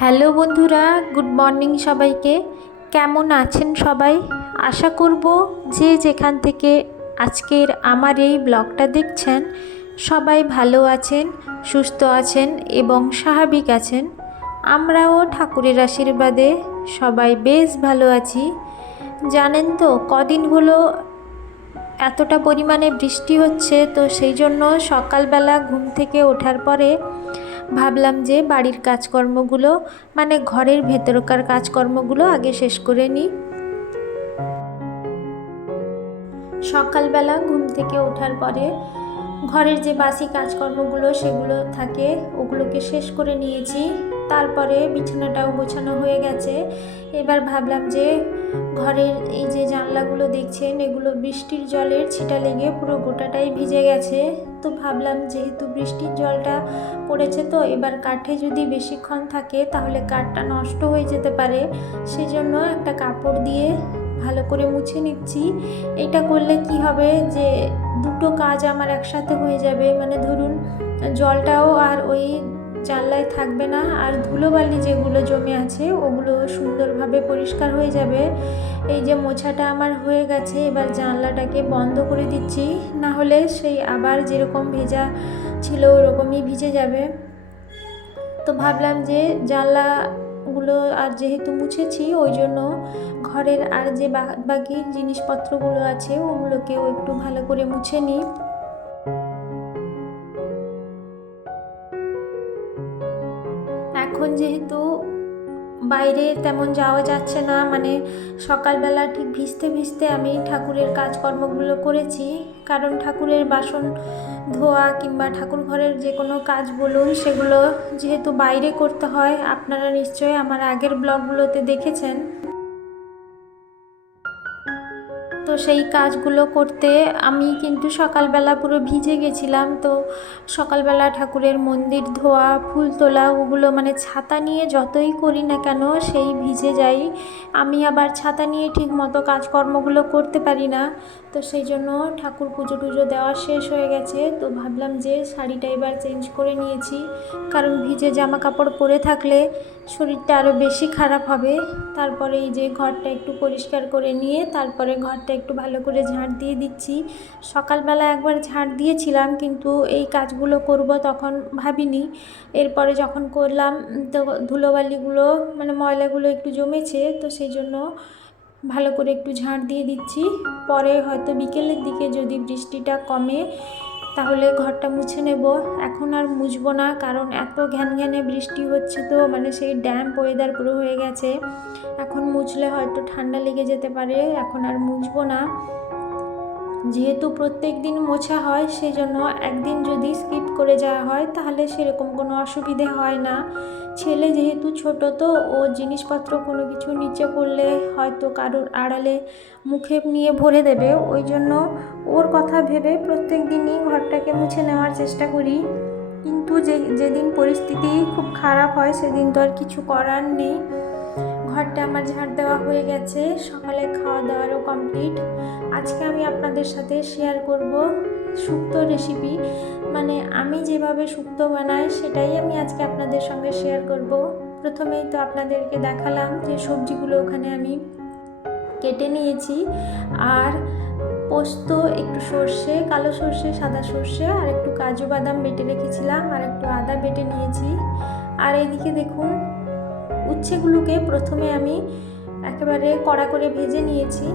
Hello বন্ধুরা, good morning সবাইকে। কেমন আছেন সবাই? আশা করব যে যেখান থেকে আজকের আমার এই ব্লগটা দেখছেন, সবাই ভালো আছেন, সুস্থ আছেন এবং স্বাভাবিক আছেন। আমরাও ঠাকুরের আশীর্বাদে সবাই বেশ ভালো আছি। জানেন তো, কদিন হলো এতটা পরিমাণে বৃষ্টি হচ্ছে, তো সেই জন্য সকালবেলা ঘুম থেকে ওঠার পরে ভাবলাম যে বাড়ির কাজকর্মগুলো মানে ঘরের ভেতরকার কাজকর্মগুলো আগে শেষ করে নিই। সকালবেলা ঘুম থেকে ওঠার পরে ঘরের যে বাসি কাজকর্মগুলো সেগুলো থাকে, ওগুলোকে শেষ করে নিয়েছি। তারপরে বিছানাটাও গোছানো হয়ে গেছে। এবার ভাবলাম যে ঘরের এই যে জানলাগুলো দেখছেন, এগুলো বৃষ্টির জলের ছিটা লেগে পুরো গোটাটাই ভিজে গেছে। তো ভাবলাম যেহেতু বৃষ্টির জলটা পড়েছে তো, এবার কাঠে যদি বেশিক্ষণ থাকে তাহলে কাঠটা নষ্ট হয়ে যেতে পারে। সেজন্য একটা কাপড় দিয়ে ভালো করে মুছে নিচ্ছি। এটা করলে কি হবে যে দুটো কাজ আমার একসাথে হয়ে যাবে। মানে ধরুন, জলটাও আর ওই জানলায় থাকবে না, আর ধুলোবালি যেগুলো জমে আছে, ওগুলো সুন্দরভাবে পরিষ্কার হয়ে যাবে। এই যে মোছাটা আমার হয়ে গেছে, এবার জানলাটাকে বন্ধ করে দিচ্ছি, না হলে সেই আবার যেরকম ভেজা ছিল ওরকমই ভিজে যাবে। তো ভাবলাম যে জানলাগুলো আর যেহেতু মুছেছি, ওই জন্য ঘরের আর যে বাকি জিনিসপত্রগুলো আছে, ওগুলোকেও একটু ভালো করে মুছে নিই। এখন যেহেতু বাইরে তেমন যাওয়া যাচ্ছে না মানে সকালবেলা ঠিক ভিজতে ভিজতে আমি ঠাকুরের কাজকর্মগুলো করেছি। কারণ ঠাকুরের বাসন ধোয়া কিংবা ঠাকুর ঘরের যে কোনো কাজ বলুন, সেগুলো যেহেতু বাইরে করতে হয়, আপনারা নিশ্চয়ই আমার আগের ব্লগগুলোতে দেখেছেন। তো সেই কাজগুলো করতে আমি কিন্তু সকালবেলা পুরো ভিজে গেছিলাম। তো সকালবেলা ঠাকুরের মন্দির ধোয়া, ফুল তোলা, ওগুলো মানে ছাতা নিয়ে যতই করি না কেন সেই ভিজে যাই। আমি আবার ছাতা নিয়ে ঠিক মতো কাজকর্মগুলো করতে পারি না। তো সেই জন্য ঠাকুর পুজো টুজো দেওয়া শেষ হয়ে গেছে। তো ভাবলাম যে শাড়িটা এবার চেঞ্জ করে নিয়েছি। কারণ ভিজে জামা কাপড় পরে থাকলে শরীরটা আরও বেশি খারাপ হবে। তারপরে এই যে ঘরটা একটু পরিষ্কার করে নিয়ে তারপরে ঘরটা একটু ভালো করে ঝাঁট দিয়ে দিচ্ছি। সকালবেলা একবার ঝাঁট দিয়েছিলাম কিন্তু এই কাজগুলো করব তখন ভাবিনি। এরপরে যখন করলাম, তো ধুলোবালিগুলো মানে ময়লাগুলো একটু জমেছে, তো সেই জন্য ভালো করে একটু ঝাঁট দিয়ে দিচ্ছি। পরে হয়তো বিকেলের দিকে যদি বৃষ্টিটা কমে তাহলে ঘরটা মুছে নেব। এখন আর মুছবো না, কারণ এত ঘ্যান ঘ্যানে বৃষ্টি হচ্ছে তো মানে সেই ড্যাম ওয়েদার পুরো হয়ে গেছে। এখন মুছলে হয়তো ঠান্ডা লেগে যেতে পারে, এখন আর মুছবো না। যেহেতু প্রত্যেক দিন মোছা হয় সেই জন্য একদিন যদি স্কিপ করে যাওয়া হয়, তাহলে সেরকম কোনো অসুবিধে হয় না। ছেলে যেহেতু ছোট তো, ও জিনিসপত্র কোনো কিছু নিচে পড়লে হয়তো কারোর আড়ালে মুখে নিয়ে ভরে দেবে। ওই জন্য ওর কথা ভেবে প্রত্যেক দিনই ঘরটাকে মুছে নেওয়ার চেষ্টা করি। কিন্তু যে, যেদিন পরিস্থিতি খুব খারাপ হয়, সেদিন তো আর কিছু করার নেই। ঘরটা আমার ঝাড় দেওয়া হয়ে গেছে। সকালে খাওয়া দাওয়ারও কমপ্লিট আজকে আমি আপনাদের সাথে শেয়ার করব শুক্তো রেসিপি মানে আমি যেভাবে শুক্তো বানাই, সেটাই আমি আজকে আপনাদের সঙ্গে শেয়ার করব। প্রথমেই তো আপনাদেরকে দেখালাম যে সবজিগুলো ওখানে আমি কেটে নিয়েছি। আর পোস্ত, একটু সর্ষে, কালো সর্ষে, সাদা সর্ষে, আর একটু কাজু বাদাম বেটে রেখেছিলাম, আর একটু আদা বেটে নিয়েছি। আর এদিকে দেখুন উচ্ছেগুলোকে প্রথমে আমি একেবারে কড়া করে ভেজে নিয়েছি।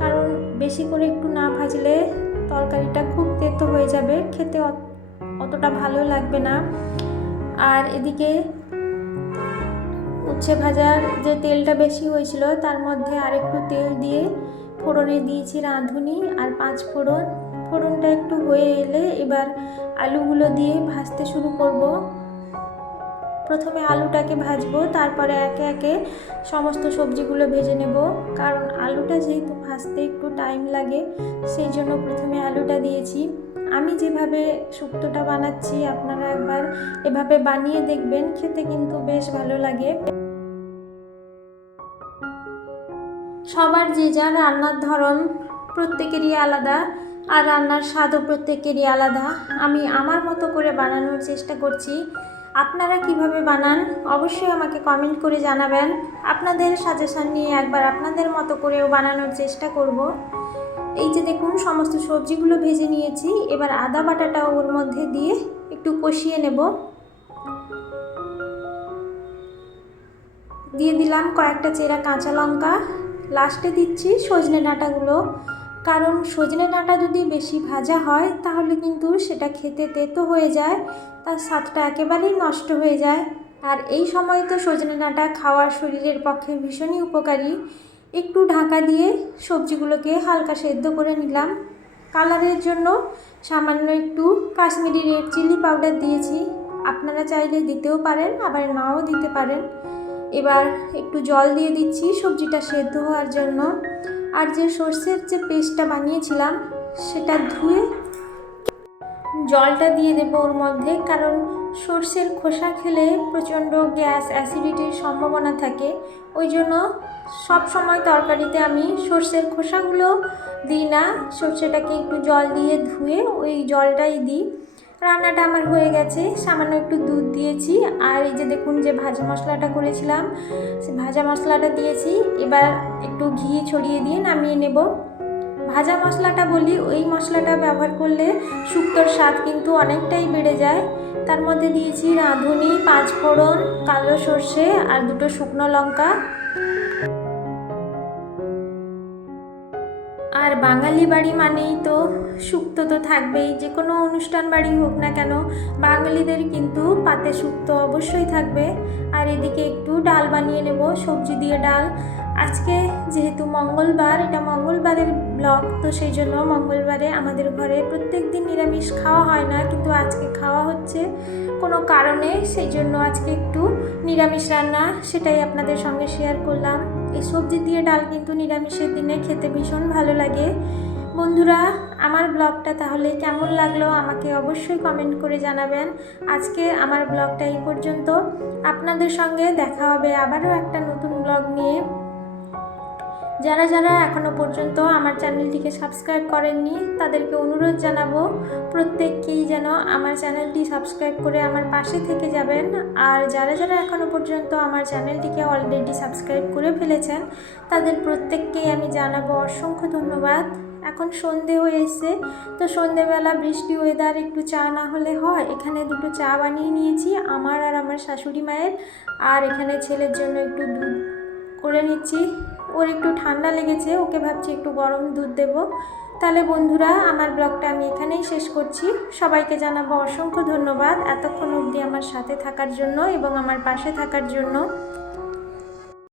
কারণ বেশি করে একটু না ভাজলে তরকারিটা খুব তেতো হয়ে যাবে, খেতে অতটা ভালো লাগবে না। আর এদিকে উচ্ছে ভাজার যে তেলটা বেশি হয়েছিল, তার মধ্যে আরেকটু তেল দিয়ে ফোড়নে দিয়েছি রাঁধুনি আর পাঁচ ফোড়ন। ফোড়নটা একটু হয়ে এলে এবার আলুগুলো দিয়ে ভাজতে শুরু করব। প্রথমে আলুটাকে ভাজবো, তারপরে একে একে সমস্ত সবজিগুলো ভেজে নেব। কারণ আলুটা যেহেতু ভাজতে একটু টাইম লাগে, সেই জন্য প্রথমে আলুটা দিয়েছি। আমি যেভাবে শুক্তোটা বানাচ্ছি, আপনারা একবার এভাবে বানিয়ে দেখবেন, খেতে কিন্তু বেশ ভালো লাগে। সবার যে যার রান্নার ধরন প্রত্যেকেরই আলাদা, আর রান্নার স্বাদও প্রত্যেকেরই আলাদা। আমি আমার মতো করে বানানোর চেষ্টা করছি। আপনারা কীভাবে বানান, অবশ্যই আমাকে কমেন্ট করে জানাবেন। আপনাদের সাজেশান নিয়ে একবার আপনাদের মতো করেও বানানোর চেষ্টা করব। এই যে দেখুন, সমস্ত সবজিগুলো ভেজে নিয়েছি। এবার আদা বাটাটা ওর মধ্যে দিয়ে একটু কষিয়ে নেব। দিয়ে দিলাম কয়েকটা চেরা কাঁচা লঙ্কা। লাস্টে দিচ্ছি সজনে ডাঁটাগুলো। কারণ সজনে ডাঁটা যদি বেশি ভাজা হয়, তাহলে কিন্তু সেটা খেতে তেতো হয়ে যায়, তার স্বাদটা একেবারেই নষ্ট হয়ে যায়। আর এই সময় তো সজনে ডাঁটা খাওয়া শরীরের পক্ষে ভীষণই উপকারী। একটু ঢাকা দিয়ে সবজিগুলোকে হালকা সেদ্ধ করে নিলাম। কালারের জন্য সামান্য একটু কাশ্মীরি রেড চিলি পাউডার দিয়েছি। আপনারা চাইলে দিতেও পারেন, আবার নাও দিতে পারেন। এবার একটু জল দিয়ে দিচ্ছি সবজিটা সেদ্ধ হওয়ার জন্য। আর যে সর্ষের যে পেস্টটা বানিয়েছিলাম, সেটা ধুয়ে জলটা দিয়ে দেবো ওর মধ্যে, কারণ সর্ষের খোসা খেলে প্রচণ্ড গ্যাস অ্যাসিডিটির সম্ভাবনা থাকে। ওই জন্য সব সময় তরকারিতে আমি সর্ষের খোসাগুলো দিই না, সর্ষেটাকে একটু জল দিয়ে ধুয়ে ওই জলটাই দিই। রান্নাটা আমার হয়ে গেছে। সামান্য একটু দুধ দিয়েছি। আর এই যে দেখুন যে ভাজা মশলাটা করেছিলাম, সে ভাজা মশলাটা দিয়েছি। এবার একটু ঘি ছড়িয়ে দিয়ে নামিয়ে নেব। ভাজা মশলাটা বলি, ওই মশলাটা ব্যবহার করলে শুক্তোর স্বাদ কিন্তু অনেকটাই বেড়ে যায়। তার মধ্যে দিয়েছি রাঁধুনি পাঁচ ফোড়ন কালো সর্ষে আর দুটো শুকনো লঙ্কা। আর বাঙালি বাড়ি মানেই তো শুক্তো তো থাকবেই, যে কোনো অনুষ্ঠান বাড়ি হোক না কেন, বাঙালিদের কিন্তু পাতে শুক্তো অবশ্যই থাকবে। আর এদিকে একটু ডাল বানিয়ে নেব, সবজি দিয়ে ডাল। আজকে যেহেতু মঙ্গলবার, এটা মঙ্গলবারের ব্লগ, তো সেই জন্য মঙ্গলবারে আমাদের ঘরে প্রত্যেক দিন নিরামিষ খাওয়া হয় না, কিন্তু আজকে খাওয়া হচ্ছে কোনো কারণে, সেই জন্য আজকে একটু নিরামিষ রান্না, সেটাই আপনাদের সঙ্গে শেয়ার করলাম। এই সবজি দিয়ে ডাল কিন্তু নিরামিষের দিনে খেতে ভীষণ ভালো লাগে। বন্ধুরা, আমার ব্লগটা তাহলে কেমন লাগল আমাকে অবশ্যই কমেন্ট করে জানাবেন। আজকে আমার ব্লগটা এই পর্যন্ত। আপনাদের সঙ্গে দেখা হবে আবারও একটা নতুন ব্লগ নিয়ে। যারা যারা এখনও পর্যন্ত আমার চ্যানেলটিকে সাবস্ক্রাইব করেননি, তাদেরকে অনুরোধ জানাব প্রত্যেককেই যেন আমার চ্যানেলটি সাবস্ক্রাইব করে আমার পাশে থেকে যাবেন। আর যারা যারা এখনও পর্যন্ত আমার চ্যানেলটিকে অলরেডি সাবস্ক্রাইব করে ফেলেছেন, তাদের প্রত্যেককেই আমি জানাব অসংখ্য ধন্যবাদ। এখন সন্ধে হয়ে এসছে, তো সন্ধেবেলা বৃষ্টি ওয়েদার একটু চা না হলে হয়, এখানে দুটো চা বানিয়ে নিয়েছি, আমার আর আমার শাশুড়ি মায়ের। আর এখানে ছেলের জন্য একটু দুধ করে নিচ্ছি। ওর একটু ঠান্ডা লেগেছে, ওকে ভাবছি একটু গরম দুধ দেবো। তাহলে বন্ধুরা, আমার ব্লগটা আমি এখানেই শেষ করছি। সবাইকে জানাব অসংখ্য ধন্যবাদ এতক্ষণ অবধি আমার সাথে থাকার জন্য এবং আমার পাশে থাকার জন্য।